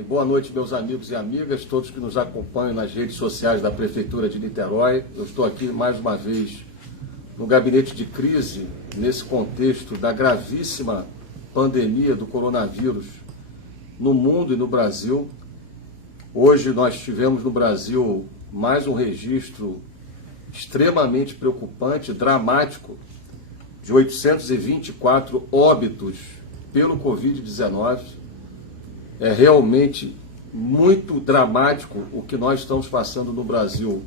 Boa noite, meus amigos e amigas, todos que nos acompanham nas redes sociais da Prefeitura de Niterói. Eu estou aqui mais uma vez no gabinete de crise, nesse contexto da gravíssima pandemia do coronavírus no mundo e no Brasil. Hoje nós tivemos no Brasil mais um registro extremamente preocupante, dramático, de 824 óbitos pelo Covid-19. É realmente muito dramático o que nós estamos passando no Brasil,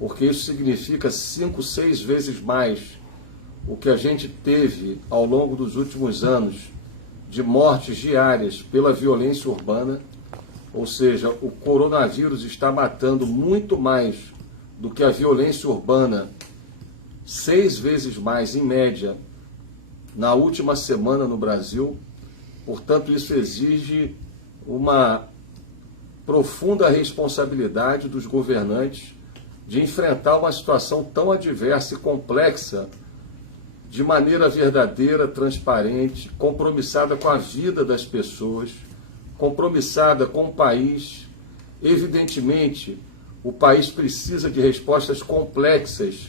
porque isso significa 5, 6 vezes mais o que a gente teve ao longo dos últimos anos de mortes diárias pela violência urbana. Ou seja, o coronavírus está matando muito mais do que a violência urbana, 6 vezes mais em média na última semana no Brasil. Portanto, isso exige uma profunda responsabilidade dos governantes de enfrentar uma situação tão adversa e complexa de maneira verdadeira, transparente, compromissada com a vida das pessoas, compromissada com o país. Evidentemente, o país precisa de respostas complexas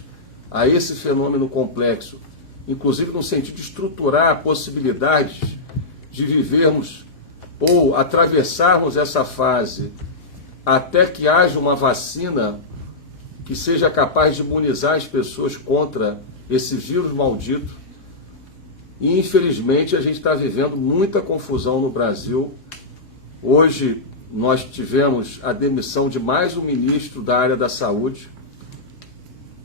a esse fenômeno complexo, inclusive no sentido de estruturar possibilidades de vivermos ou atravessarmos essa fase até que haja uma vacina que seja capaz de imunizar as pessoas contra esse vírus maldito. E, infelizmente, a gente está vivendo muita confusão no Brasil. Hoje, nós tivemos a demissão de mais um ministro da área da saúde.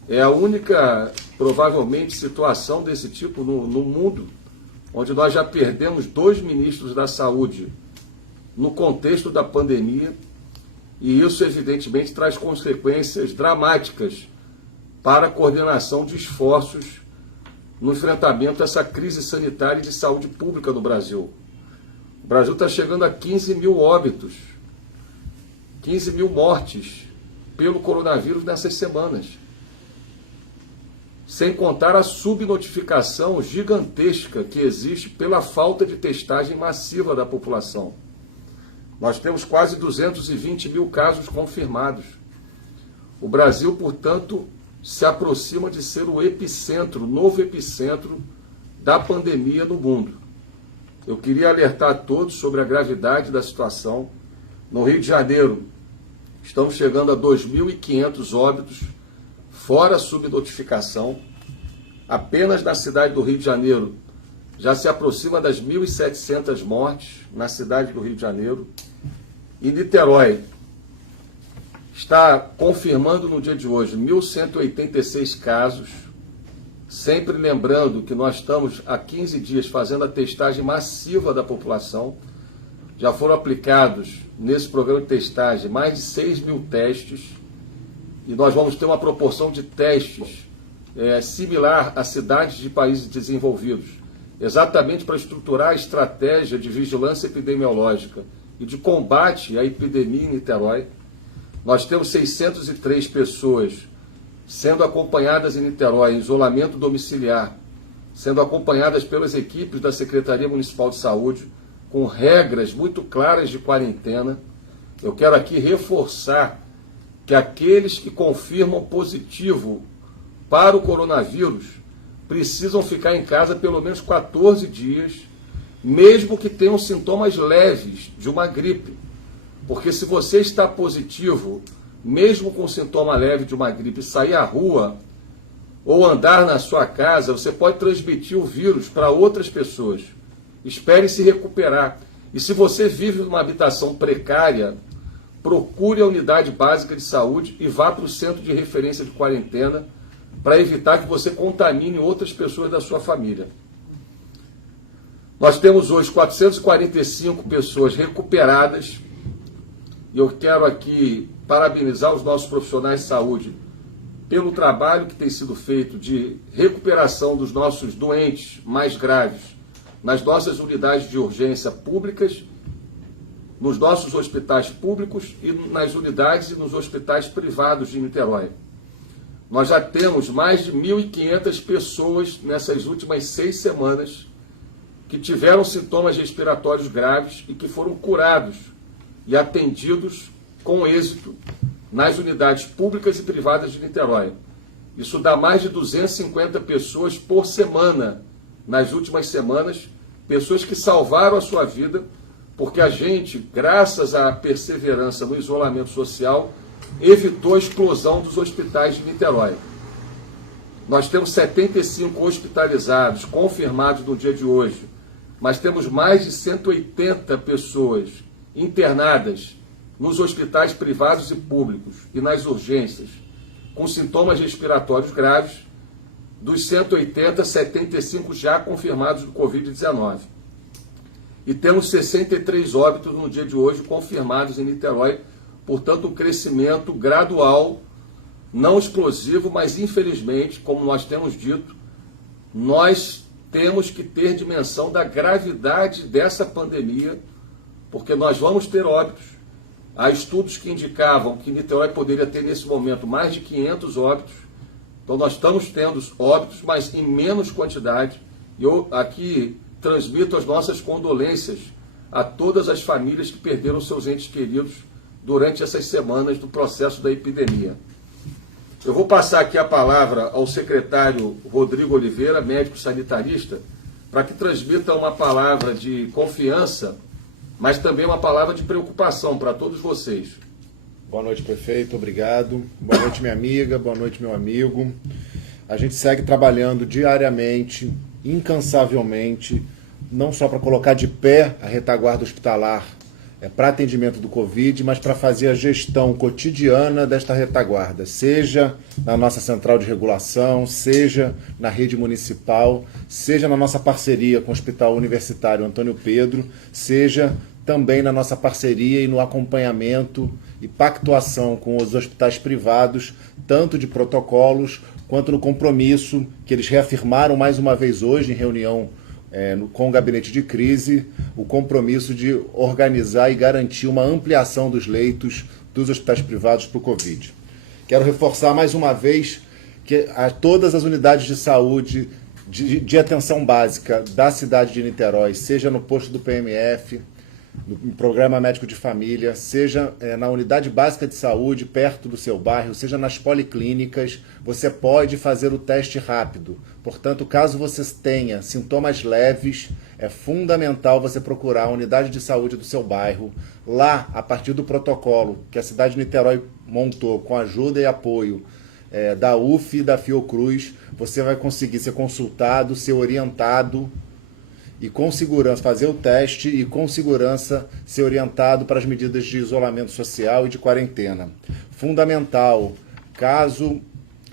É a única, provavelmente, situação desse tipo no mundo, onde nós já perdemos 2 ministros da saúde no contexto da pandemia, e isso, evidentemente, traz consequências dramáticas para a coordenação de esforços no enfrentamento a essa crise sanitária e de saúde pública no Brasil. O Brasil está chegando a 15 mil óbitos, 15 mil mortes pelo coronavírus nessas semanas. Sem contar a subnotificação gigantesca que existe pela falta de testagem massiva da população. Nós temos quase 220 mil casos confirmados. O Brasil, portanto, se aproxima de ser o epicentro, o novo epicentro da pandemia no mundo. Eu queria alertar a todos sobre a gravidade da situação. No Rio de Janeiro, estamos chegando a 2.500 óbitos, fora a subnotificação. Apenas na cidade do Rio de Janeiro, já se aproxima das 1.700 mortes na cidade do Rio de Janeiro. E Niterói está confirmando no dia de hoje 1.186 casos, sempre lembrando que nós estamos há 15 dias fazendo a testagem massiva da população. Já foram aplicados nesse programa de testagem mais de 6 mil testes, e nós vamos ter uma proporção de testes similar a cidades de países desenvolvidos, exatamente para estruturar a estratégia de vigilância epidemiológica e de combate à epidemia em Niterói. Nós temos 603 pessoas sendo acompanhadas em Niterói, em isolamento domiciliar, sendo acompanhadas pelas equipes da Secretaria Municipal de Saúde, com regras muito claras de quarentena. Eu quero aqui reforçar que aqueles que confirmam positivo para o coronavírus precisam ficar em casa pelo menos 14 dias, mesmo que tenham sintomas leves de uma gripe. Porque se você está positivo, mesmo com sintoma leve de uma gripe, sair à rua ou andar na sua casa, você pode transmitir o vírus para outras pessoas. Espere se recuperar. E se você vive numa habitação precária, procure a unidade básica de saúde e vá para o centro de referência de quarentena para evitar que você contamine outras pessoas da sua família. Nós temos hoje 445 pessoas recuperadas, e eu quero aqui parabenizar os nossos profissionais de saúde pelo trabalho que tem sido feito de recuperação dos nossos doentes mais graves nas nossas unidades de urgência públicas, nos nossos hospitais públicos e nas unidades e nos hospitais privados de Niterói. Nós já temos mais de 1.500 pessoas nessas últimas 6 semanas que tiveram sintomas respiratórios graves e que foram curados e atendidos com êxito nas unidades públicas e privadas de Niterói. Isso dá mais de 250 pessoas por semana, nas últimas semanas, pessoas que salvaram a sua vida, porque a gente, graças à perseverança no isolamento social, evitou a explosão dos hospitais de Niterói. Nós temos 75 hospitalizados, confirmados no dia de hoje, mas temos mais de 180 pessoas internadas nos hospitais privados e públicos e nas urgências, com sintomas respiratórios graves. Dos 180, 75 já confirmados do Covid-19. E temos 63 óbitos no dia de hoje confirmados em Niterói, portanto um crescimento gradual, não explosivo, mas infelizmente, como nós temos dito, nós temos que ter dimensão da gravidade dessa pandemia, porque nós vamos ter óbitos. Há estudos que indicavam que Niterói poderia ter nesse momento mais de 500 óbitos. Então nós estamos tendo óbitos, mas em menos quantidade. E eu aqui transmito as nossas condolências a todas as famílias que perderam seus entes queridos durante essas semanas do processo da epidemia. Eu vou passar aqui a palavra ao secretário Rodrigo Oliveira, médico sanitarista, para que transmita uma palavra de confiança, mas também uma palavra de preocupação para todos vocês. Boa noite, prefeito, obrigado. Boa noite, minha amiga, boa noite, meu amigo. A gente segue trabalhando diariamente, incansavelmente, não só para colocar de pé a retaguarda hospitalar para atendimento do Covid, mas para fazer a gestão cotidiana desta retaguarda, seja na nossa central de regulação, seja na rede municipal, seja na nossa parceria com o Hospital Universitário Antônio Pedro, seja também na nossa parceria e no acompanhamento e pactuação com os hospitais privados, tanto de protocolos quanto no compromisso que eles reafirmaram mais uma vez hoje em reunião com o gabinete de crise, o compromisso de organizar e garantir uma ampliação dos leitos dos hospitais privados para o Covid. Quero reforçar mais uma vez que todas as unidades de saúde de atenção básica da cidade de Niterói, seja no posto do PMF, no programa médico de família, seja na unidade básica de saúde perto do seu bairro, seja nas policlínicas, você pode fazer o teste rápido. Portanto, caso você tenha sintomas leves, é fundamental você procurar a unidade de saúde do seu bairro. Lá, a partir do protocolo que a cidade de Niterói montou com ajuda e apoio da UF e da Fiocruz, você vai conseguir ser consultado, ser orientado e com segurança fazer o teste e com segurança ser orientado para as medidas de isolamento social e de quarentena. Fundamental, caso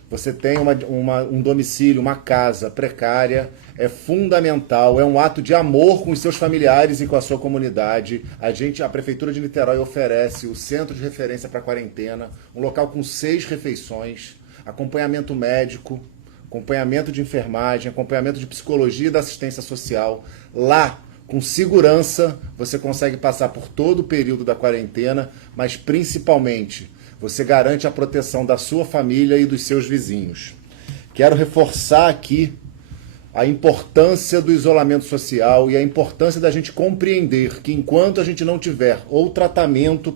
você tenha um domicílio, uma casa precária, é fundamental, é um ato de amor com os seus familiares e com a sua comunidade. A Prefeitura de Niterói oferece o Centro de Referência para Quarentena, um local com 6 refeições, acompanhamento médico, acompanhamento de enfermagem, acompanhamento de psicologia e da assistência social. Lá, com segurança, você consegue passar por todo o período da quarentena, mas principalmente você garante a proteção da sua família e dos seus vizinhos. Quero reforçar aqui a importância do isolamento social e a importância da gente compreender que enquanto a gente não tiver ou tratamento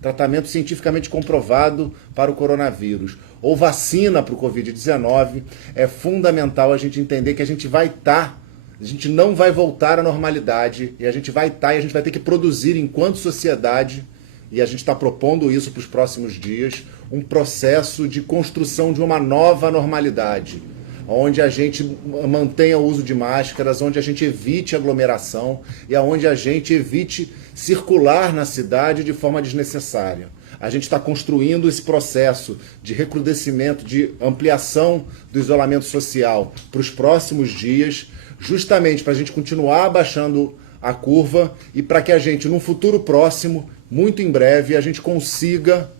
tratamento cientificamente comprovado para o coronavírus, ou vacina para o Covid-19, é fundamental a gente entender que a gente não vai voltar à normalidade, e a gente vai ter que produzir enquanto sociedade, e a gente está propondo isso para os próximos dias, um processo de construção de uma nova normalidade, onde a gente mantenha o uso de máscaras, onde a gente evite aglomeração e onde a gente evite circular na cidade de forma desnecessária. A gente está construindo esse processo de recrudescimento, de ampliação do isolamento social para os próximos dias, justamente para a gente continuar abaixando a curva e para que a gente, num futuro próximo, muito em breve, a gente consiga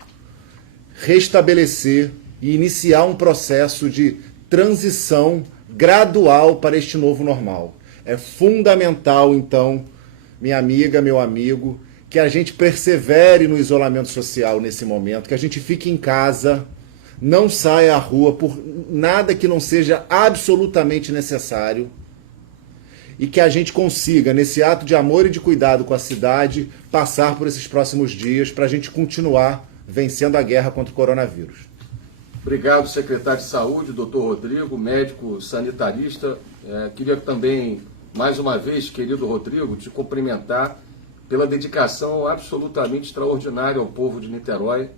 restabelecer e iniciar um processo de transição gradual para este novo normal. É fundamental, então, minha amiga, meu amigo, que a gente persevere no isolamento social nesse momento, que a gente fique em casa, não saia à rua por nada que não seja absolutamente necessário e que a gente consiga, nesse ato de amor e de cuidado com a cidade, passar por esses próximos dias para a gente continuar vencendo a guerra contra o coronavírus. Obrigado, secretário de Saúde, doutor Rodrigo, médico sanitarista. Queria também, mais uma vez, querido Rodrigo, te cumprimentar pela dedicação absolutamente extraordinária ao povo de Niterói.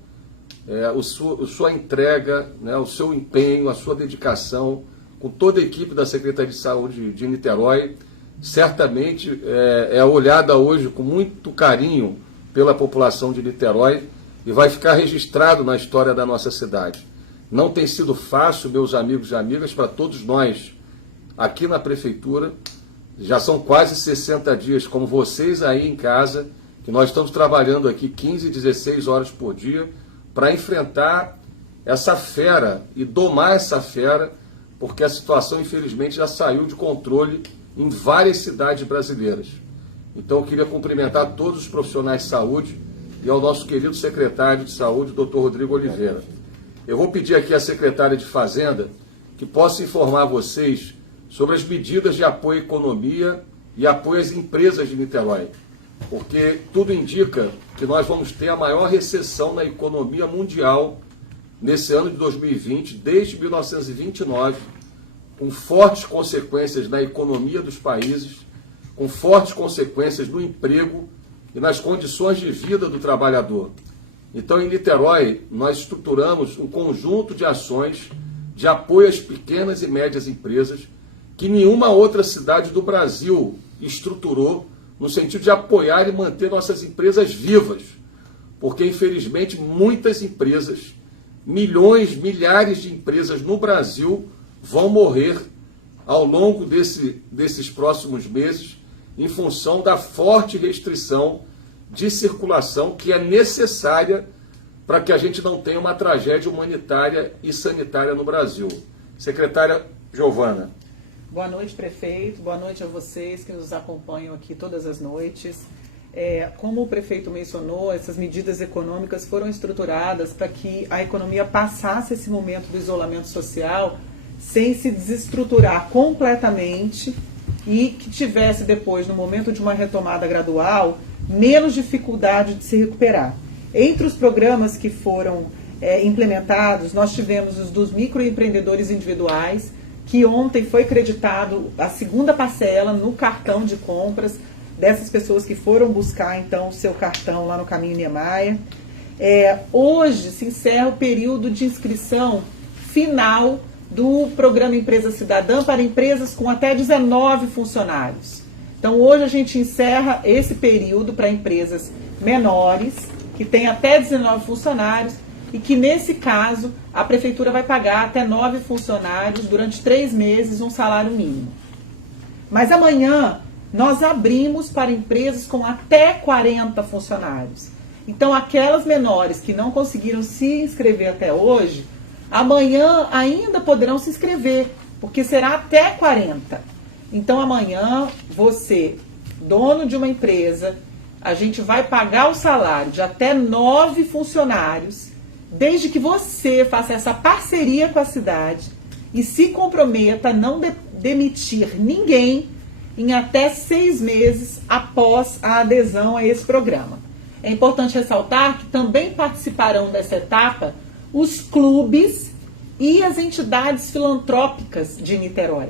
Sua entrega, né, o seu empenho, a sua dedicação, com toda a equipe da Secretaria de Saúde de Niterói, certamente é olhada hoje com muito carinho pela população de Niterói e vai ficar registrado na história da nossa cidade. Não tem sido fácil, meus amigos e amigas, para todos nós aqui na Prefeitura. Já são quase 60 dias, como vocês aí em casa, que nós estamos trabalhando aqui 15, 16 horas por dia para enfrentar essa fera e domar essa fera, porque a situação, infelizmente, já saiu de controle em várias cidades brasileiras. Então, eu queria cumprimentar todos os profissionais de saúde e ao nosso querido secretário de Saúde, Dr. Rodrigo Oliveira. Eu vou pedir aqui à secretária de Fazenda que possa informar vocês sobre as medidas de apoio à economia e apoio às empresas de Niterói, porque tudo indica que nós vamos ter a maior recessão na economia mundial nesse ano de 2020, desde 1929, com fortes consequências na economia dos países, com fortes consequências no emprego e nas condições de vida do trabalhador. Então, em Niterói, nós estruturamos um conjunto de ações de apoio às pequenas e médias empresas que nenhuma outra cidade do Brasil estruturou no sentido de apoiar e manter nossas empresas vivas. Porque, infelizmente, muitas empresas, milhões, milhares de empresas no Brasil vão morrer ao longo desses próximos meses em função da forte restrição de circulação que é necessária para que a gente não tenha uma tragédia humanitária e sanitária no Brasil. Secretária Giovana. Boa noite, prefeito. Boa noite a vocês que nos acompanham aqui todas as noites. Como o prefeito mencionou, essas medidas econômicas foram estruturadas para que a economia passasse esse momento do isolamento social sem se desestruturar completamente e que tivesse depois, no momento de uma retomada gradual, menos dificuldade de se recuperar. Entre os programas que foram implementados, nós tivemos os dos microempreendedores individuais, que ontem foi creditado a segunda parcela no cartão de compras dessas pessoas que foram buscar, então, o seu cartão lá no Caminho Niemeyer. Hoje se encerra o período de inscrição final do Programa Empresa Cidadã para empresas com até 19 funcionários. Então, hoje a gente encerra esse período para empresas menores, que têm até 19 funcionários, e que, nesse caso, a Prefeitura vai pagar até 9 funcionários durante 3 meses um salário mínimo. Mas amanhã nós abrimos para empresas com até 40 funcionários. Então, aquelas menores que não conseguiram se inscrever até hoje, amanhã ainda poderão se inscrever, porque será até 40. Então, amanhã, você, dono de uma empresa, a gente vai pagar o salário de até 9 funcionários, desde que você faça essa parceria com a cidade e se comprometa a não demitir ninguém em até 6 meses após a adesão a esse programa. É importante ressaltar que também participarão dessa etapa os clubes e as entidades filantrópicas de Niterói.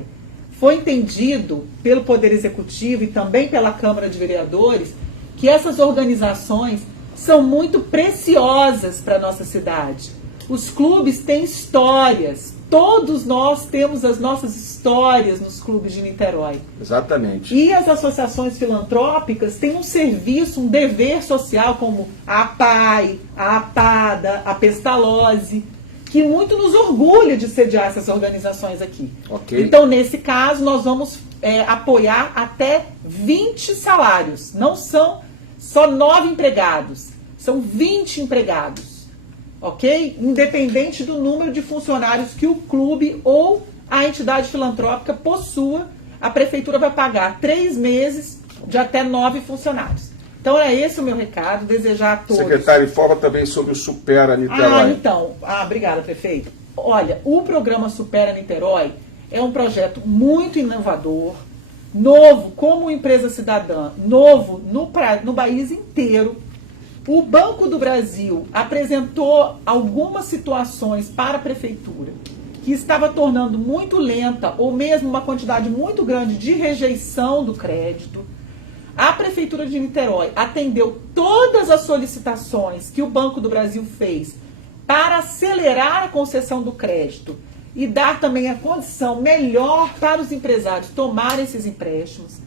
Foi entendido pelo Poder Executivo e também pela Câmara de Vereadores que essas organizações são muito preciosas para a nossa cidade. Os clubes têm histórias. Todos nós temos as nossas histórias nos clubes de Niterói. Exatamente. E as associações filantrópicas têm um serviço, um dever social, como a APAI, a APADA, a Pestalozzi, que muito nos orgulha de sediar essas organizações aqui. Okay. Então, nesse caso, nós vamos apoiar até 20 salários. Não são só 9 empregados, são 20 empregados, ok? Independente do número de funcionários que o clube ou a entidade filantrópica possua, a prefeitura vai pagar 3 meses de até 9 funcionários. Então é esse o meu recado, desejar a todos... Secretário, informa também sobre o Supera Niterói. Obrigada, prefeito. Olha, o programa Supera Niterói é um projeto muito inovador, novo, como empresa cidadã, novo no país inteiro. O Banco do Brasil apresentou algumas situações para a prefeitura que estava tornando muito lenta ou mesmo uma quantidade muito grande de rejeição do crédito. A Prefeitura de Niterói atendeu todas as solicitações que o Banco do Brasil fez para acelerar a concessão do crédito e dar também a condição melhor para os empresários tomarem esses empréstimos.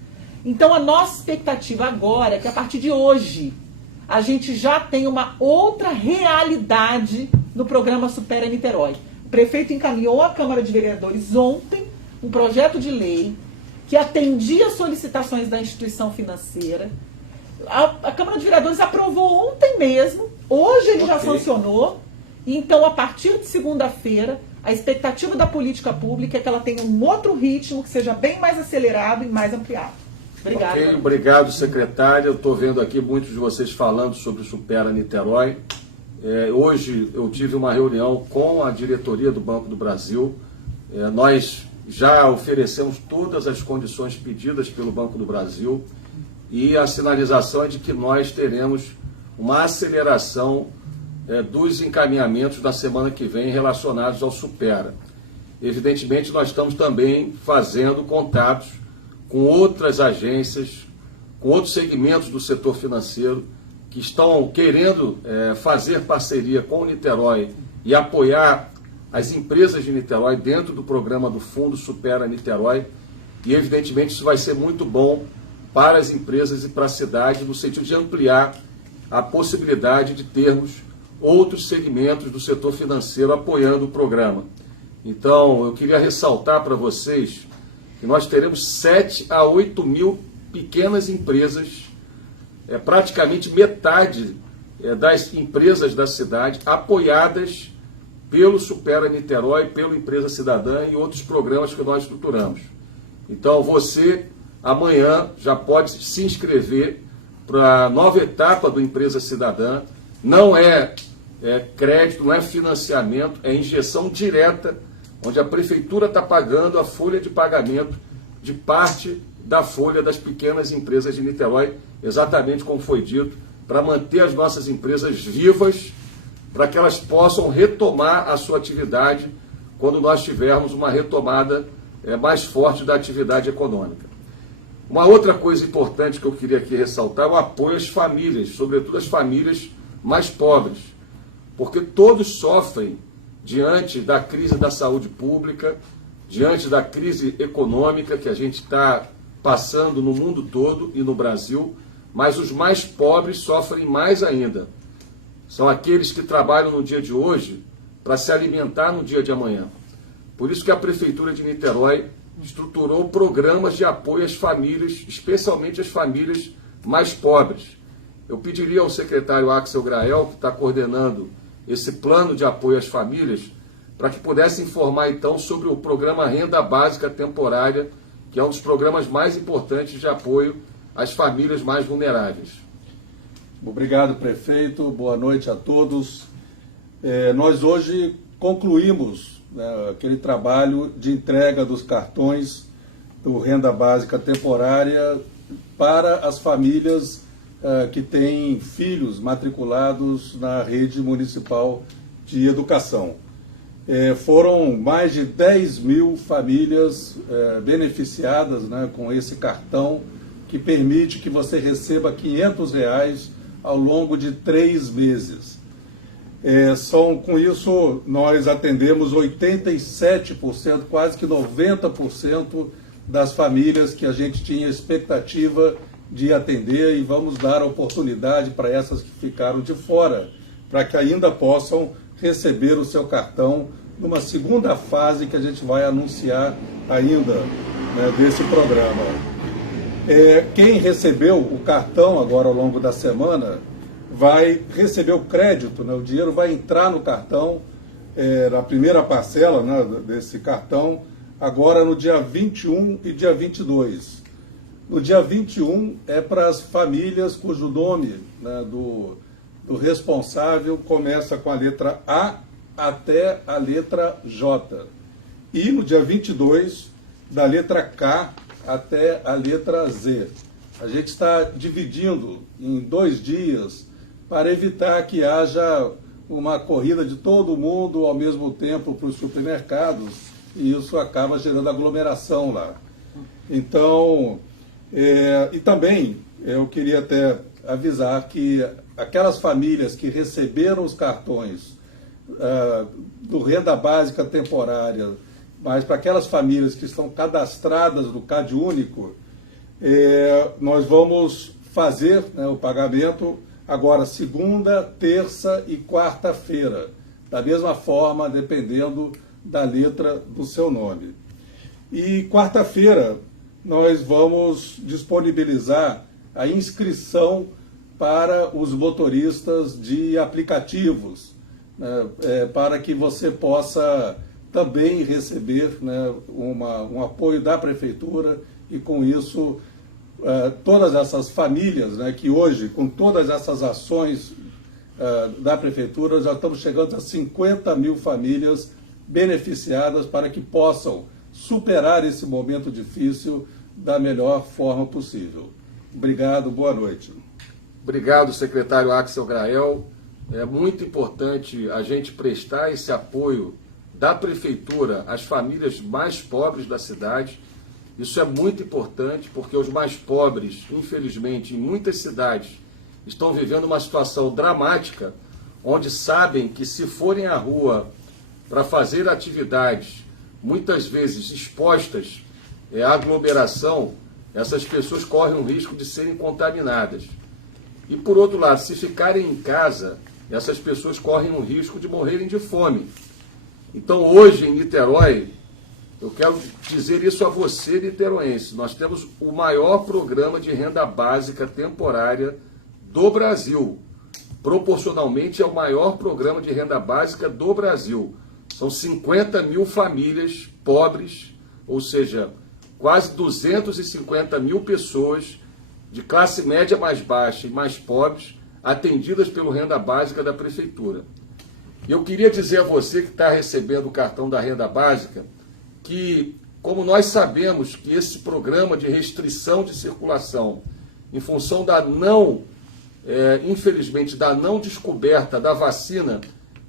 Então, a nossa expectativa agora é que, a partir de hoje, a gente já tem uma outra realidade no programa Supera Niterói. O prefeito encaminhou à Câmara de Vereadores ontem um projeto de lei que atendia as solicitações da instituição financeira. A Câmara de Vereadores aprovou ontem mesmo, hoje ele já sancionou. Então, a partir de segunda-feira, a expectativa da política pública é que ela tenha um outro ritmo, que seja bem mais acelerado e mais ampliado. Obrigada. Ok, obrigado, secretária. Eu estou vendo aqui muitos de vocês falando sobre o Supera Niterói. Hoje eu tive uma reunião com a diretoria do Banco do Brasil. Nós já oferecemos todas as condições pedidas pelo Banco do Brasil e a sinalização é de que nós teremos uma aceleração dos encaminhamentos da semana que vem relacionados ao Supera. Evidentemente, nós estamos também fazendo contatos com outras agências, com outros segmentos do setor financeiro que estão querendo fazer parceria com o Niterói e apoiar as empresas de Niterói dentro do programa do Fundo Supera Niterói. E, evidentemente, isso vai ser muito bom para as empresas e para a cidade, no sentido de ampliar a possibilidade de termos outros segmentos do setor financeiro apoiando o programa. Então, eu queria ressaltar para vocês que nós teremos 7 a 8 mil pequenas empresas, praticamente metade das empresas da cidade, apoiadas pelo Supera Niterói, pelo Empresa Cidadã e outros programas que nós estruturamos. Então, você, amanhã, já pode se inscrever para a nova etapa do Empresa Cidadã. Não é crédito, não é financiamento, é injeção direta, onde a prefeitura está pagando a folha de pagamento de parte da folha das pequenas empresas de Niterói, exatamente como foi dito, para manter as nossas empresas vivas, para que elas possam retomar a sua atividade quando nós tivermos uma retomada mais forte da atividade econômica. Uma outra coisa importante que eu queria aqui ressaltar é o apoio às famílias, sobretudo às famílias mais pobres, porque todos sofrem diante da crise da saúde pública, diante da crise econômica que a gente está passando no mundo todo e no Brasil, mas os mais pobres sofrem mais ainda. São aqueles que trabalham no dia de hoje para se alimentar no dia de amanhã. Por isso que a Prefeitura de Niterói estruturou programas de apoio às famílias, especialmente às famílias mais pobres. Eu pediria ao secretário Axel Grael, que está coordenando esse plano de apoio às famílias, para que pudesse informar então sobre o programa Renda Básica Temporária, que é um dos programas mais importantes de apoio às famílias mais vulneráveis. Obrigado, prefeito. Boa noite a todos. Nós hoje concluímos aquele trabalho de entrega dos cartões do Renda Básica Temporária para as famílias que têm filhos matriculados na rede municipal de educação. Foram mais de 10 mil famílias beneficiadas com esse cartão, que permite que você receba R$500 ao longo de 3 meses. Com isso, nós atendemos 87%, quase que 90% das famílias que a gente tinha expectativa de atender, e vamos dar oportunidade para essas que ficaram de fora, para que ainda possam receber o seu cartão numa segunda fase que a gente vai anunciar ainda desse programa. Quem recebeu o cartão agora ao longo da semana vai receber o crédito, o dinheiro vai entrar no cartão, na primeira parcela desse cartão, agora no dia 21 e dia 22. No dia 21 é para as famílias cujo nome do responsável começa com a letra A até a letra J. E no dia 22, da letra K até a letra Z. A gente está dividindo em 2 dias para evitar que haja uma corrida de todo mundo ao mesmo tempo para os supermercados, e isso acaba gerando aglomeração lá. Então, e também eu queria até avisar que aquelas famílias que receberam os cartões do Renda Básica Temporária, mas para aquelas famílias que estão cadastradas no CadÚnico, nós vamos fazer, né, o pagamento agora segunda, terça e quarta-feira, da mesma forma, dependendo da letra do seu nome. E quarta-feira nós vamos disponibilizar a inscrição para os motoristas de aplicativos, né, para que você possa também receber, né, um apoio da Prefeitura, e com isso todas essas famílias, né, que hoje, com todas essas ações da Prefeitura, já estamos chegando a 50 mil famílias beneficiadas para que possam superar esse momento difícil da melhor forma possível. Obrigado, boa noite. Obrigado, secretário Axel Grael. É muito importante a gente prestar esse apoio da Prefeitura às famílias mais pobres da cidade. Isso é muito importante porque os mais pobres, infelizmente, em muitas cidades, estão vivendo uma situação dramática, onde sabem que se forem à rua para fazer atividades, muitas vezes expostas à aglomeração, essas pessoas correm o risco de serem contaminadas. E, por outro lado, se ficarem em casa, essas pessoas correm o risco de morrerem de fome. Então, hoje, em Niterói, eu quero dizer isso a você, niteroense, nós temos o maior programa de renda básica temporária do Brasil. Proporcionalmente, é o maior programa de renda básica do Brasil. São 50 mil famílias pobres, ou seja, quase 250 mil pessoas de classe média mais baixa e mais pobres, atendidas pelo Renda Básica da Prefeitura. E eu queria dizer a você que está recebendo o cartão da Renda Básica, que, como nós sabemos que esse programa de restrição de circulação, em função da infelizmente, da não descoberta da vacina,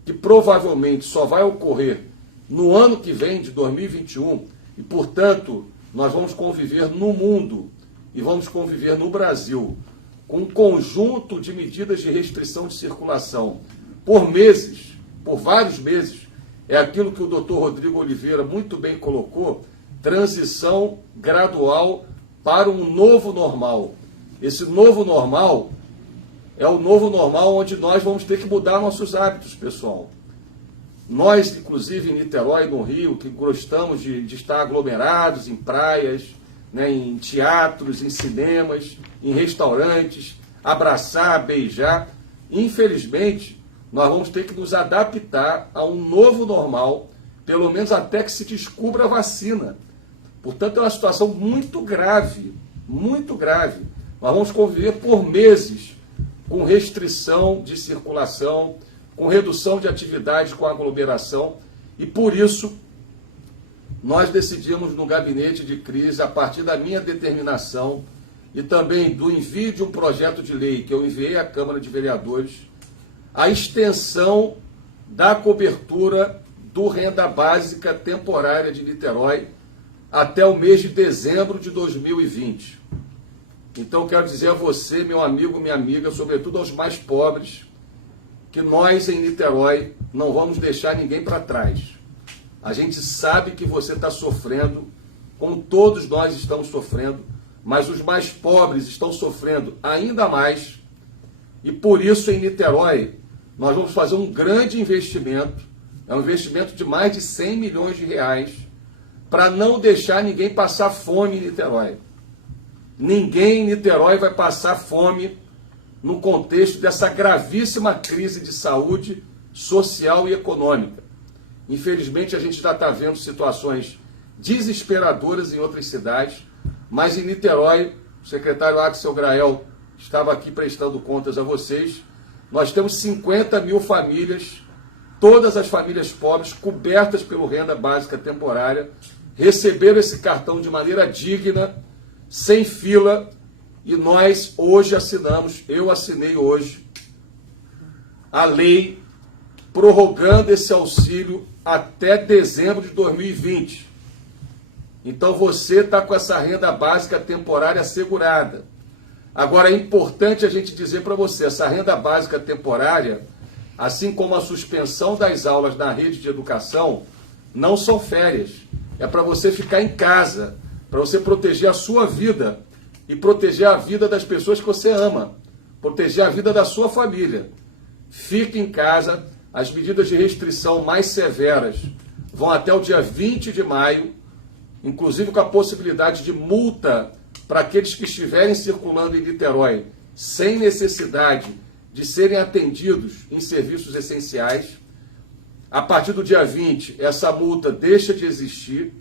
que provavelmente só vai ocorrer no ano que vem, de 2021, e, portanto, nós vamos conviver no mundo e vamos conviver no Brasil com um conjunto de medidas de restrição de circulação por meses, por vários meses. É aquilo que o doutor Rodrigo Oliveira muito bem colocou, transição gradual para um novo normal. Esse novo normal é o novo normal onde nós vamos ter que mudar nossos hábitos, pessoal. Nós, inclusive, em Niterói, no Rio, que gostamos de estar aglomerados em praias, né, em teatros, em cinemas, em restaurantes, abraçar, beijar, infelizmente, nós vamos ter que nos adaptar a um novo normal, pelo menos até que se descubra a vacina. Portanto, é uma situação muito grave, muito grave. Nós vamos conviver por meses com restrição de circulação, com redução de atividades com aglomeração, e por isso nós decidimos no gabinete de crise, a partir da minha determinação e também do envio de um projeto de lei que eu enviei à Câmara de Vereadores, a extensão da cobertura do Renda Básica Temporária de Niterói até o mês de dezembro de 2020. Então, quero dizer a você, meu amigo, minha amiga, sobretudo aos mais pobres, que nós em Niterói não vamos deixar ninguém para trás. A gente sabe que você está sofrendo, como todos nós estamos sofrendo, mas os mais pobres estão sofrendo ainda mais, e por isso em Niterói nós vamos fazer um grande investimento, é um investimento de mais de 100 milhões de reais, para não deixar ninguém passar fome em Niterói. Ninguém em Niterói vai passar fome no contexto dessa gravíssima crise de saúde social e econômica. Infelizmente, a gente já está vendo situações desesperadoras em outras cidades, mas em Niterói, o secretário Axel Grael estava aqui prestando contas a vocês, nós temos 50 mil famílias, todas as famílias pobres, cobertas pelo Renda Básica Temporária, receberam esse cartão de maneira digna, sem fila, e nós hoje eu assinei hoje a lei prorrogando esse auxílio até dezembro de 2020. Então você está com essa renda básica temporária assegurada. Agora é importante a gente dizer para você, essa renda básica temporária, assim como a suspensão das aulas na rede de educação, não são férias. É para você ficar em casa, para você proteger a sua vida e proteger a vida das pessoas que você ama, proteger a vida da sua família. Fique em casa, as medidas de restrição mais severas vão até o dia 20 de maio, inclusive com a possibilidade de multa para aqueles que estiverem circulando em Niterói sem necessidade de serem atendidos em serviços essenciais. A partir do dia 20, essa multa deixa de existir,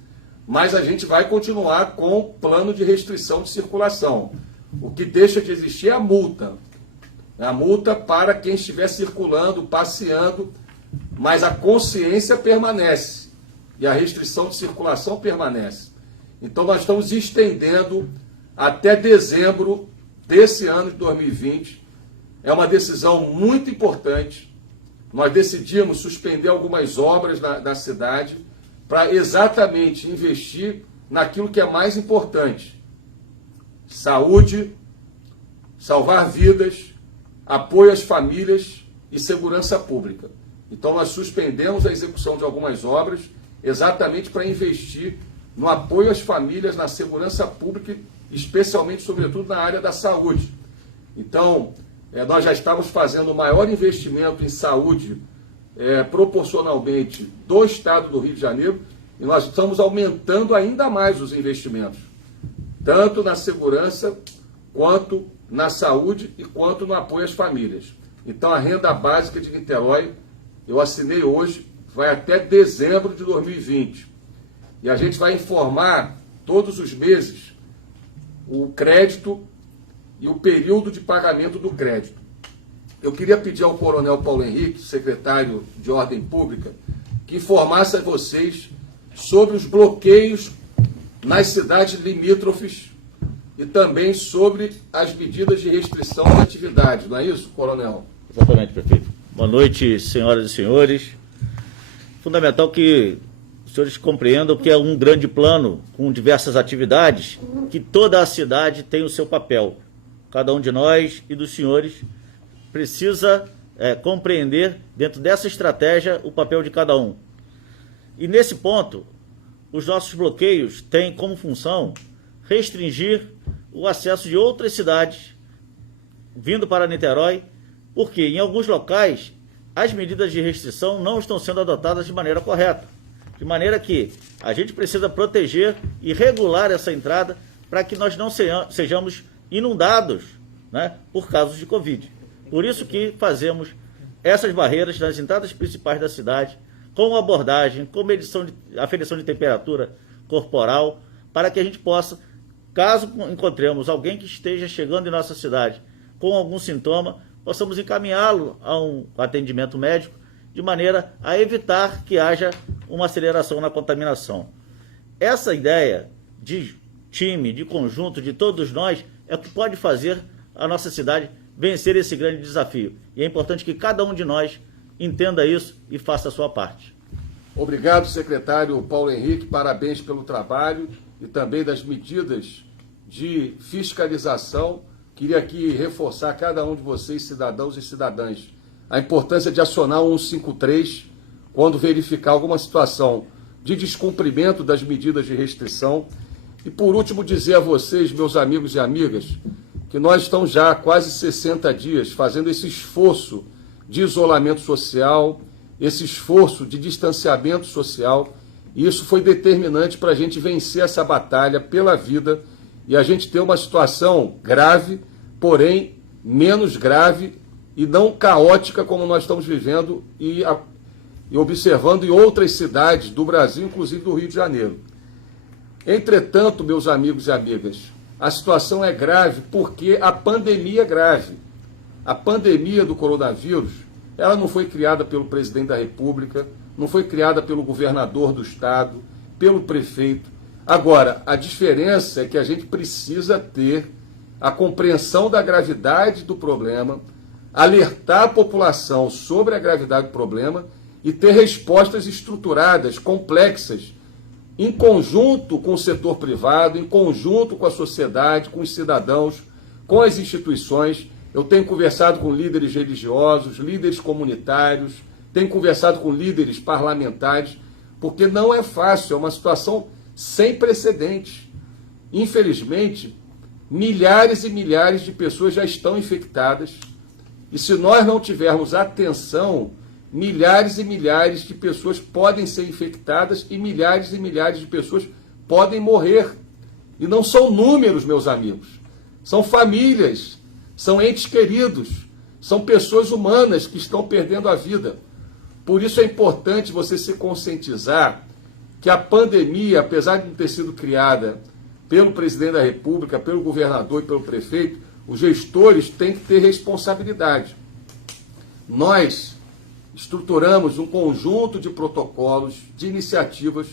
mas a gente vai continuar com o plano de restrição de circulação. O que deixa de existir é a multa. A multa para quem estiver circulando, passeando, mas a consciência permanece e a restrição de circulação permanece. Então nós estamos estendendo até dezembro desse ano de 2020. É uma decisão muito importante. Nós decidimos suspender algumas obras na cidade para exatamente investir naquilo que é mais importante: saúde, salvar vidas, apoio às famílias e segurança pública. Então nós suspendemos a execução de algumas obras exatamente para investir no apoio às famílias, na segurança pública, especialmente, sobretudo, na área da saúde. Então, nós já estamos fazendo o maior investimento em saúde proporcionalmente do estado do Rio de Janeiro, e nós estamos aumentando ainda mais os investimentos, tanto na segurança, quanto na saúde e quanto no apoio às famílias. Então a renda básica de Niterói, eu assinei hoje, vai até dezembro de 2020. E a gente vai informar todos os meses o crédito e o período de pagamento do crédito. Eu queria pedir ao Coronel Paulo Henrique, secretário de Ordem Pública, que informasse a vocês sobre os bloqueios nas cidades limítrofes e também sobre as medidas de restrição de atividade. Não é isso, Coronel? Exatamente, prefeito. Boa noite, senhoras e senhores. Fundamental que os senhores compreendam que é um grande plano com diversas atividades, que toda a cidade tem o seu papel. Cada um de nós e dos senhores precisa compreender, dentro dessa estratégia, o papel de cada um. E nesse ponto, os nossos bloqueios têm como função restringir o acesso de outras cidades vindo para Niterói, porque em alguns locais as medidas de restrição não estão sendo adotadas de maneira correta. De maneira que a gente precisa proteger e regular essa entrada para que nós não sejamos inundados, né, por casos de Covid. Por isso que fazemos essas barreiras nas entradas principais da cidade, com abordagem, com aferição de temperatura corporal, para que a gente possa, caso encontremos alguém que esteja chegando em nossa cidade com algum sintoma, possamos encaminhá-lo a um atendimento médico, de maneira a evitar que haja uma aceleração na contaminação. Essa ideia de time, de conjunto, de todos nós, é o que pode fazer a nossa cidade vencer esse grande desafio. E é importante que cada um de nós entenda isso e faça a sua parte. Obrigado, secretário Paulo Henrique, parabéns pelo trabalho e também das medidas de fiscalização. Queria aqui reforçar a cada um de vocês, cidadãos e cidadãs, a importância de acionar o 153 quando verificar alguma situação de descumprimento das medidas de restrição. E por último, dizer a vocês, meus amigos e amigas, que nós estamos já há quase 60 dias fazendo esse esforço de isolamento social, esse esforço de distanciamento social, e isso foi determinante para a gente vencer essa batalha pela vida e a gente ter uma situação grave, porém menos grave e não caótica como nós estamos vivendo e observando em outras cidades do Brasil, inclusive do Rio de Janeiro. Entretanto, meus amigos e amigas, a situação é grave porque a pandemia é grave. A pandemia do coronavírus, ela não foi criada pelo presidente da República, não foi criada pelo governador do estado, pelo prefeito. Agora, a diferença é que a gente precisa ter a compreensão da gravidade do problema, alertar a população sobre a gravidade do problema e ter respostas estruturadas, complexas, em conjunto com o setor privado, em conjunto com a sociedade, com os cidadãos, com as instituições. Eu tenho conversado com líderes religiosos, líderes comunitários, tenho conversado com líderes parlamentares, porque não é fácil, é uma situação sem precedentes. Infelizmente, milhares e milhares de pessoas já estão infectadas, e se nós não tivermos atenção, milhares e milhares de pessoas podem ser infectadas e milhares de pessoas podem morrer. E não são números, meus amigos, são famílias, são entes queridos, são pessoas humanas que estão perdendo a vida. Por isso é importante você se conscientizar que a pandemia, apesar de não ter sido criada pelo presidente da República, pelo governador e pelo prefeito, os gestores têm que ter responsabilidade. Nós estruturamos um conjunto de protocolos, de iniciativas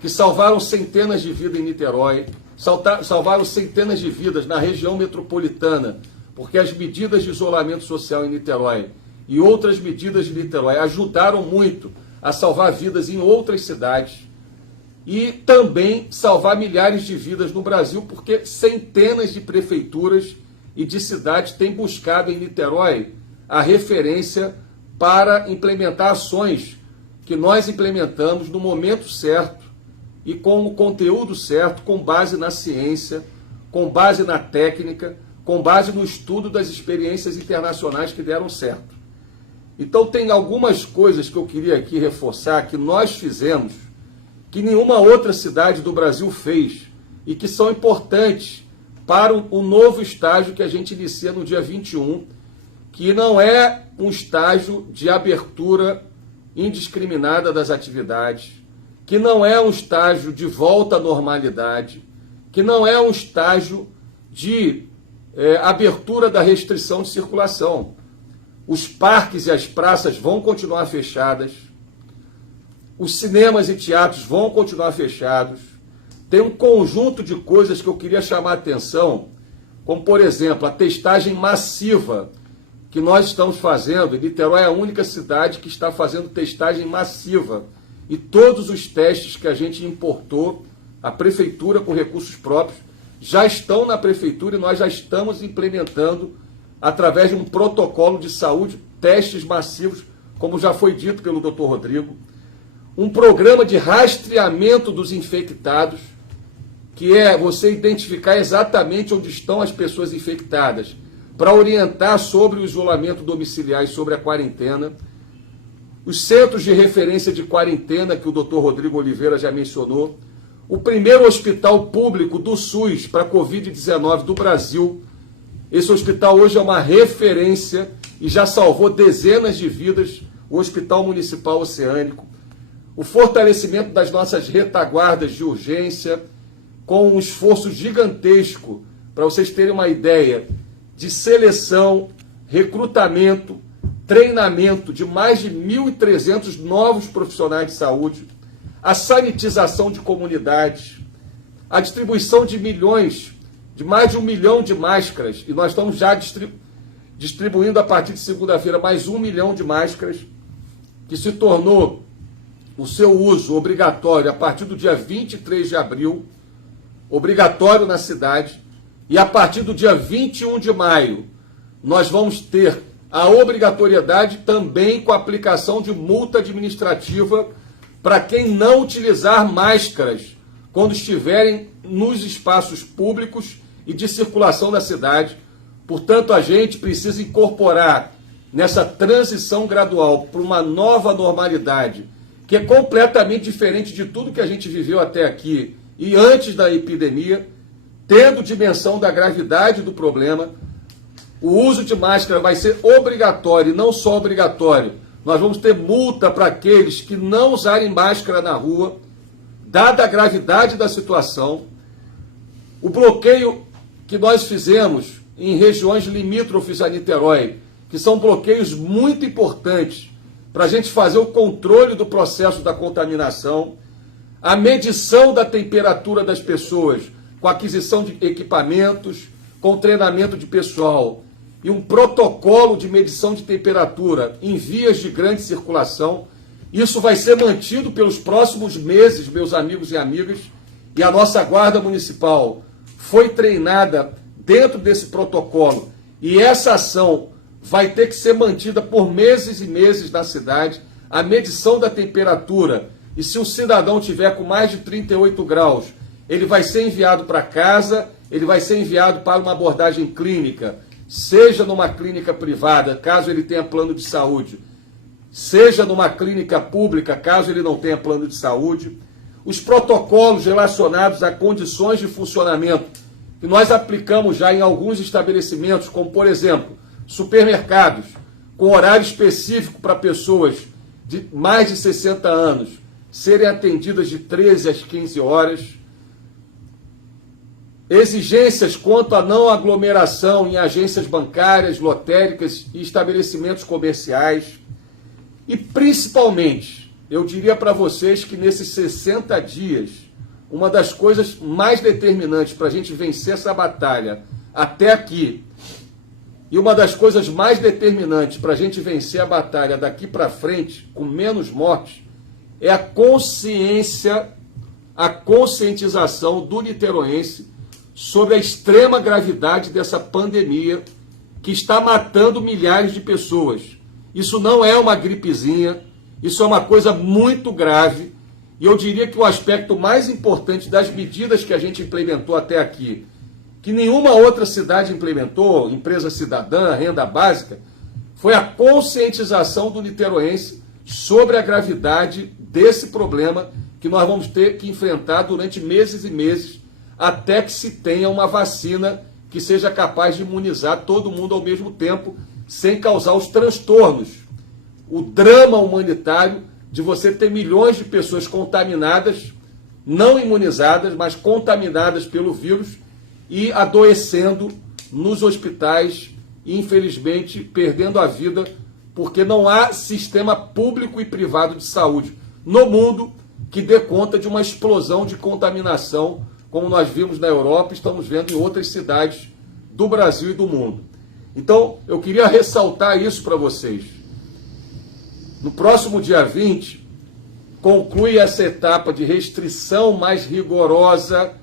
que salvaram centenas de vidas em Niterói, salvaram centenas de vidas na região metropolitana, porque as medidas de isolamento social em Niterói e outras medidas de Niterói ajudaram muito a salvar vidas em outras cidades e também salvar milhares de vidas no Brasil, porque centenas de prefeituras e de cidades têm buscado em Niterói a referência para implementar ações que nós implementamos no momento certo e com o conteúdo certo, com base na ciência, com base na técnica, com base no estudo das experiências internacionais que deram certo. Então tem algumas coisas que eu queria aqui reforçar que nós fizemos, que nenhuma outra cidade do Brasil fez e que são importantes para o novo estágio que a gente inicia no dia 21, que não é um estágio de abertura indiscriminada das atividades, que não é um estágio de volta à normalidade, que não é um estágio de abertura da restrição de circulação. Os parques e as praças vão continuar fechadas, os cinemas e teatros vão continuar fechados. Tem um conjunto de coisas que eu queria chamar a atenção, como, por exemplo, a testagem massiva que nós estamos fazendo. Niterói é a única cidade que está fazendo testagem massiva. E todos os testes que a gente importou, a prefeitura com recursos próprios, já estão na prefeitura e nós já estamos implementando, através de um protocolo de saúde, testes massivos, como já foi dito pelo Dr. Rodrigo. Um programa de rastreamento dos infectados, que é você identificar exatamente onde estão as pessoas infectadas, para orientar sobre o isolamento domiciliar e sobre a quarentena. Os centros de referência de quarentena, que o Dr. Rodrigo Oliveira já mencionou. O primeiro hospital público do SUS para a Covid-19 do Brasil. Esse hospital hoje é uma referência e já salvou dezenas de vidas, o Hospital Municipal Oceânico. O fortalecimento das nossas retaguardas de urgência, com um esforço gigantesco, para vocês terem uma ideia, de seleção, recrutamento, treinamento de mais de 1.300 novos profissionais de saúde, a sanitização de comunidades, a distribuição de mais de 1 milhão de máscaras, e nós estamos já distribuindo a partir de segunda-feira mais 1 milhão de máscaras, que se tornou o seu uso obrigatório a partir do dia 23 de abril, obrigatório na cidade, e a partir do dia 21 de maio, nós vamos ter a obrigatoriedade também com a aplicação de multa administrativa para quem não utilizar máscaras quando estiverem nos espaços públicos e de circulação da cidade. Portanto, a gente precisa incorporar nessa transição gradual para uma nova normalidade, que é completamente diferente de tudo que a gente viveu até aqui e antes da epidemia, tendo dimensão da gravidade do problema. O uso de máscara vai ser obrigatório, e não só obrigatório. Nós vamos ter multa para aqueles que não usarem máscara na rua, dada a gravidade da situação. O bloqueio que nós fizemos em regiões limítrofes a Niterói, que são bloqueios muito importantes para a gente fazer o controle do processo da contaminação. a medição da temperatura das pessoas, com aquisição de equipamentos, com treinamento de pessoal e um protocolo de medição de temperatura em vias de grande circulação. Isso vai ser mantido pelos próximos meses, meus amigos e amigas, e a nossa Guarda Municipal foi treinada dentro desse protocolo, e essa ação vai ter que ser mantida por meses e meses na cidade, a medição da temperatura, e se um cidadão tiver com mais de 38 graus, ele vai ser enviado para casa, ele vai ser enviado para uma abordagem clínica, seja numa clínica privada, caso ele tenha plano de saúde, seja numa clínica pública, caso ele não tenha plano de saúde. Os protocolos relacionados a condições de funcionamento que nós aplicamos já em alguns estabelecimentos, como, por exemplo, supermercados, com horário específico para pessoas de mais de 60 anos serem atendidas de 13 às 15 horas. Exigências quanto à não aglomeração em agências bancárias, lotéricas e estabelecimentos comerciais. E, principalmente, eu diria para vocês que nesses 60 dias, uma das coisas mais determinantes para a gente vencer essa batalha até aqui, e uma das coisas mais determinantes para a gente vencer a batalha daqui para frente, com menos mortes, é a consciência, a conscientização do niteroense sobre a extrema gravidade dessa pandemia que está matando milhares de pessoas. Isso não é uma gripezinha, isso é uma coisa muito grave, e eu diria que o aspecto mais importante das medidas que a gente implementou até aqui, que nenhuma outra cidade implementou, empresa cidadã, renda básica, foi a conscientização do niteroense sobre a gravidade desse problema que nós vamos ter que enfrentar durante meses e meses, até que se tenha uma vacina que seja capaz de imunizar todo mundo ao mesmo tempo, sem causar os transtornos, o drama humanitário de você ter milhões de pessoas contaminadas, não imunizadas, mas contaminadas pelo vírus e adoecendo nos hospitais e, infelizmente, perdendo a vida, porque não há sistema público e privado de saúde no mundo que dê conta de uma explosão de contaminação, como nós vimos na Europa, estamos vendo em outras cidades do Brasil e do mundo. Então, eu queria ressaltar isso para vocês. No próximo dia 20, conclui essa etapa de restrição mais rigorosa,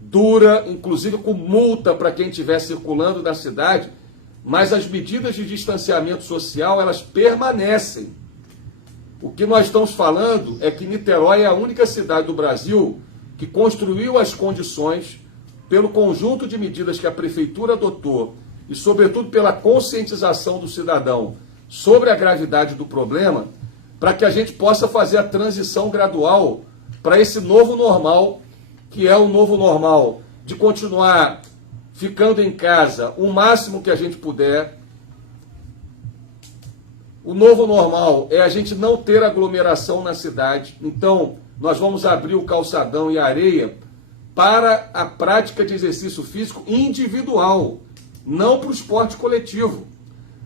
dura, inclusive com multa para quem estiver circulando na cidade, mas as medidas de distanciamento social, elas permanecem. O que nós estamos falando é que Niterói é a única cidade do Brasil que construiu as condições, pelo conjunto de medidas que a Prefeitura adotou, e sobretudo pela conscientização do cidadão sobre a gravidade do problema, para que a gente possa fazer a transição gradual para esse novo normal, que é o novo normal de continuar ficando em casa o máximo que a gente puder. O novo normal é a gente não ter aglomeração na cidade. Então, nós vamos abrir o calçadão e a areia para a prática de exercício físico individual, não para o esporte coletivo,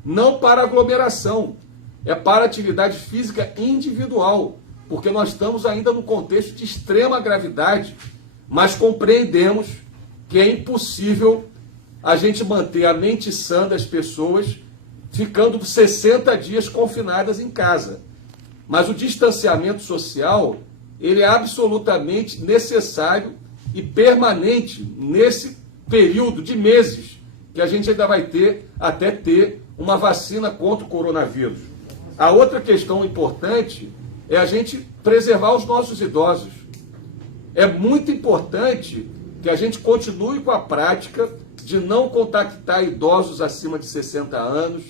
não para aglomeração, é para atividade física individual, porque nós estamos ainda num contexto de extrema gravidade, mas compreendemos que é impossível a gente manter a mente sã das pessoas ficando 60 dias confinadas em casa. Mas o distanciamento social, ele é absolutamente necessário e permanente nesse período de meses que a gente ainda vai ter até ter uma vacina contra o coronavírus. A outra questão importante é a gente preservar os nossos idosos. É muito importante que a gente continue com a prática de não contactar idosos acima de 60 anos,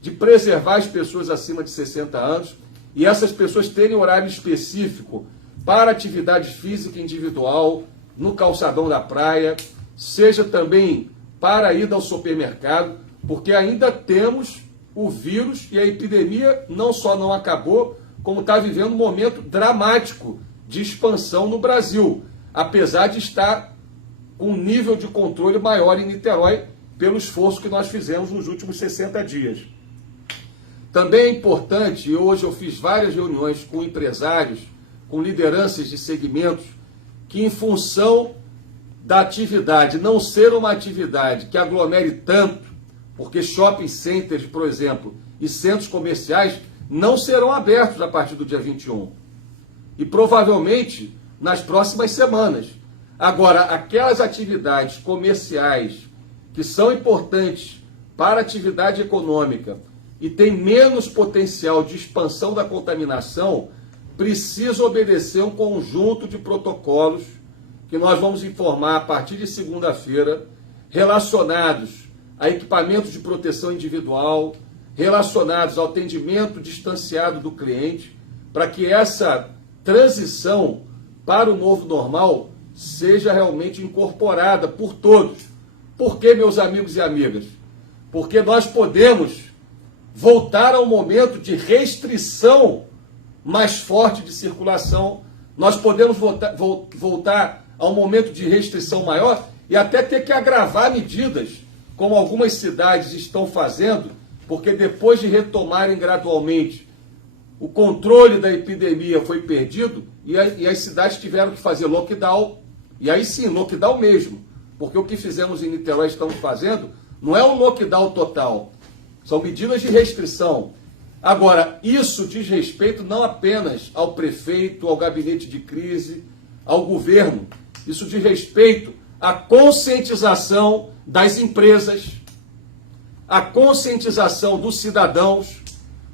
de preservar as pessoas acima de 60 anos, e essas pessoas terem horário específico para atividade física individual, no calçadão da praia, seja também para a ida ao supermercado, porque ainda temos o vírus e a epidemia não só não acabou, como está vivendo um momento dramático de expansão no Brasil, apesar de estar com um nível de controle maior em Niterói, pelo esforço que nós fizemos nos últimos 60 dias. Também é importante, e hoje eu fiz várias reuniões com empresários, com lideranças de segmentos que, em função da atividade não ser uma atividade que aglomere tanto, porque shopping centers, por exemplo, e centros comerciais não serão abertos a partir do dia 21. E provavelmente nas próximas semanas. Agora, aquelas atividades comerciais que são importantes para a atividade econômica e têm menos potencial de expansão da contaminação, precisam obedecer um conjunto de protocolos que nós vamos informar a partir de segunda-feira, relacionados a equipamentos de proteção individual, relacionados ao atendimento distanciado do cliente, para que essa transição para o novo normal seja realmente incorporada por todos. Por quê, meus amigos e amigas? Porque nós podemos voltar ao momento de restrição mais forte de circulação, nós podemos voltar a um momento de restrição maior e até ter que agravar medidas, como algumas cidades estão fazendo, porque depois de retomarem gradualmente, o controle da epidemia foi perdido e as cidades tiveram que fazer lockdown, e aí sim, lockdown mesmo, porque o que fizemos em Niterói, estamos fazendo, não é um lockdown total, são medidas de restrição. Agora, isso diz respeito não apenas ao prefeito, ao gabinete de crise, ao governo, isso diz respeito à conscientização das empresas, à conscientização dos cidadãos,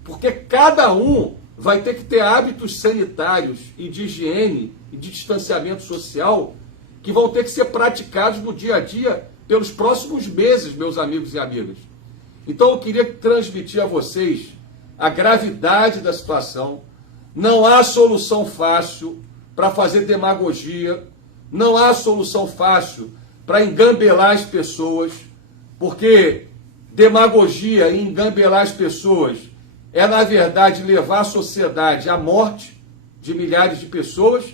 porque cada um vai ter que ter hábitos sanitários e de higiene e de distanciamento social que vão ter que ser praticados no dia a dia pelos próximos meses, meus amigos e amigas. Então eu queria transmitir a vocês a gravidade da situação. Não há solução fácil para fazer demagogia, não há solução fácil para engambelar as pessoas, porque demagogia e engambelar as pessoas é, na verdade, levar a sociedade à morte de milhares de pessoas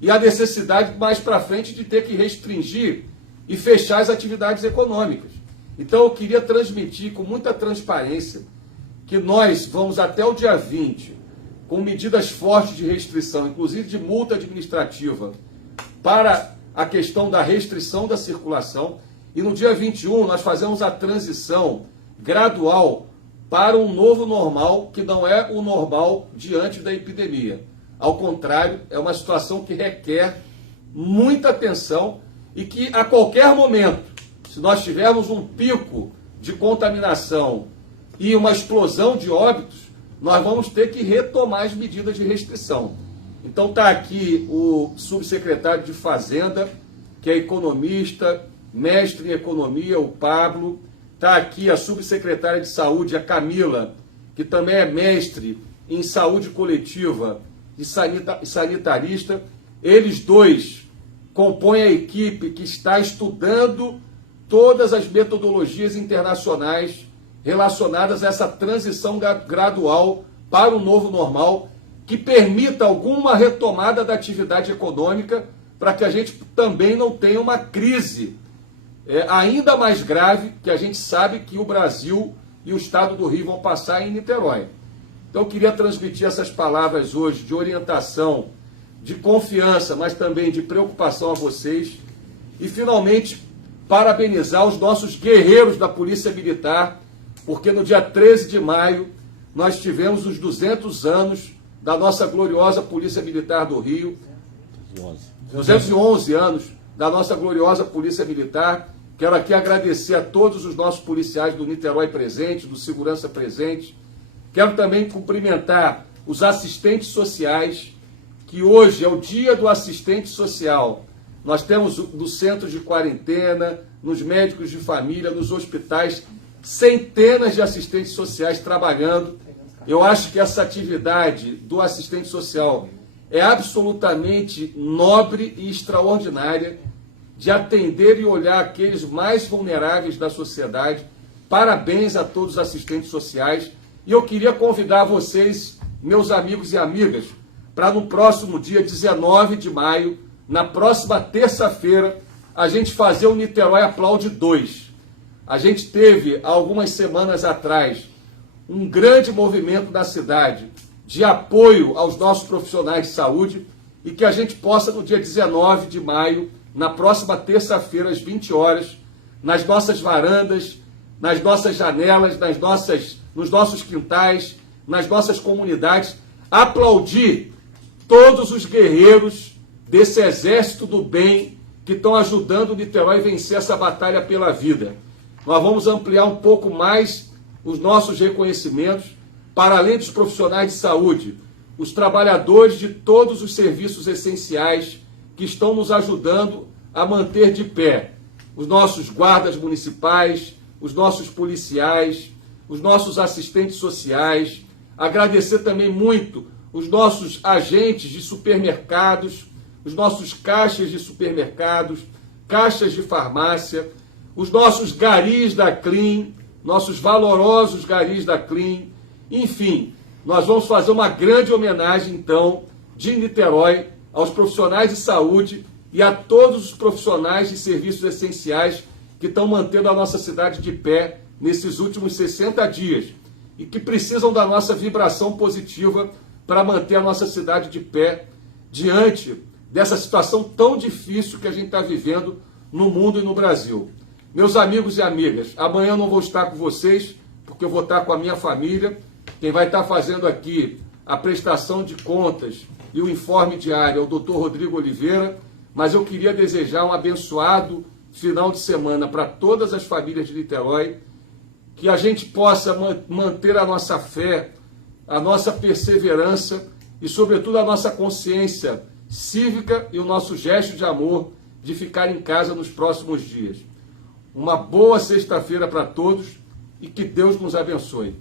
e a necessidade mais para frente de ter que restringir e fechar as atividades econômicas. Então eu queria transmitir com muita transparência que nós vamos até o dia 20, com medidas fortes de restrição, inclusive de multa administrativa, para a questão da restrição da circulação, e no dia 21 nós fazemos a transição gradual para um novo normal, que não é o normal diante da epidemia. Ao contrário, é uma situação que requer muita atenção e que a qualquer momento, se nós tivermos um pico de contaminação e uma explosão de óbitos, nós vamos ter que retomar as medidas de restrição. Então está aqui o subsecretário de Fazenda, que é economista, mestre em economia, o Pablo. Está aqui a subsecretária de Saúde, a Camila, que também é mestre em saúde coletiva e sanitarista. Eles dois compõem a equipe que está estudando todas as metodologias internacionais relacionadas a essa transição gradual para o novo normal, que permita alguma retomada da atividade econômica, para que a gente também não tenha uma crise ainda mais grave, que a gente sabe que o Brasil e o estado do Rio vão passar em Niterói. Então eu queria transmitir essas palavras hoje de orientação, de confiança, mas também de preocupação a vocês, e finalmente parabenizar os nossos guerreiros da Polícia Militar, porque no dia 13 de maio nós tivemos os 200 anos da nossa gloriosa Polícia Militar do Rio, 211 anos da nossa gloriosa Polícia Militar. Quero aqui agradecer a todos os nossos policiais do Niterói presente, do Segurança presente. Quero também cumprimentar os assistentes sociais, que hoje é o dia do assistente social. Nós temos nos centros de quarentena, nos médicos de família, nos hospitais, centenas de assistentes sociais trabalhando. Eu acho que essa atividade do assistente social é absolutamente nobre e extraordinária, de atender e olhar aqueles mais vulneráveis da sociedade. Parabéns a todos os assistentes sociais. E eu queria convidar vocês, meus amigos e amigas, para no próximo dia 19 de maio, na próxima terça-feira, a gente fazer o Niterói Aplaude 2. A gente teve, há algumas semanas atrás, um grande movimento na cidade de apoio aos nossos profissionais de saúde, e que a gente possa, no dia 19 de maio, na próxima terça-feira, às 20 horas, nas nossas varandas, nas nossas janelas, nos nossos quintais, nas nossas comunidades, aplaudir todos os guerreiros desse exército do bem que estão ajudando o Niterói a vencer essa batalha pela vida. Nós vamos ampliar um pouco mais os nossos reconhecimentos, para além dos profissionais de saúde, os trabalhadores de todos os serviços essenciais que estão nos ajudando a manter de pé, os nossos guardas municipais, os nossos policiais, os nossos assistentes sociais, agradecer também muito os nossos agentes de supermercados, os nossos caixas de supermercados, caixas de farmácia, os nossos garis da Clean, nossos valorosos garis da Clean, enfim, nós vamos fazer uma grande homenagem, então, de Niterói aos profissionais de saúde e a todos os profissionais de serviços essenciais que estão mantendo a nossa cidade de pé nesses últimos 60 dias e que precisam da nossa vibração positiva para manter a nossa cidade de pé diante dessa situação tão difícil que a gente está vivendo no mundo e no Brasil. Meus amigos e amigas, amanhã eu não vou estar com vocês, porque eu vou estar com a minha família. Quem vai estar fazendo aqui a prestação de contas e o informe diário é o Dr. Rodrigo Oliveira, mas eu queria desejar um abençoado final de semana para todas as famílias de Niterói, que a gente possa manter a nossa fé, a nossa perseverança e, sobretudo, a nossa consciência cívica e o nosso gesto de amor de ficar em casa nos próximos dias. Uma boa sexta-feira para todos e que Deus nos abençoe.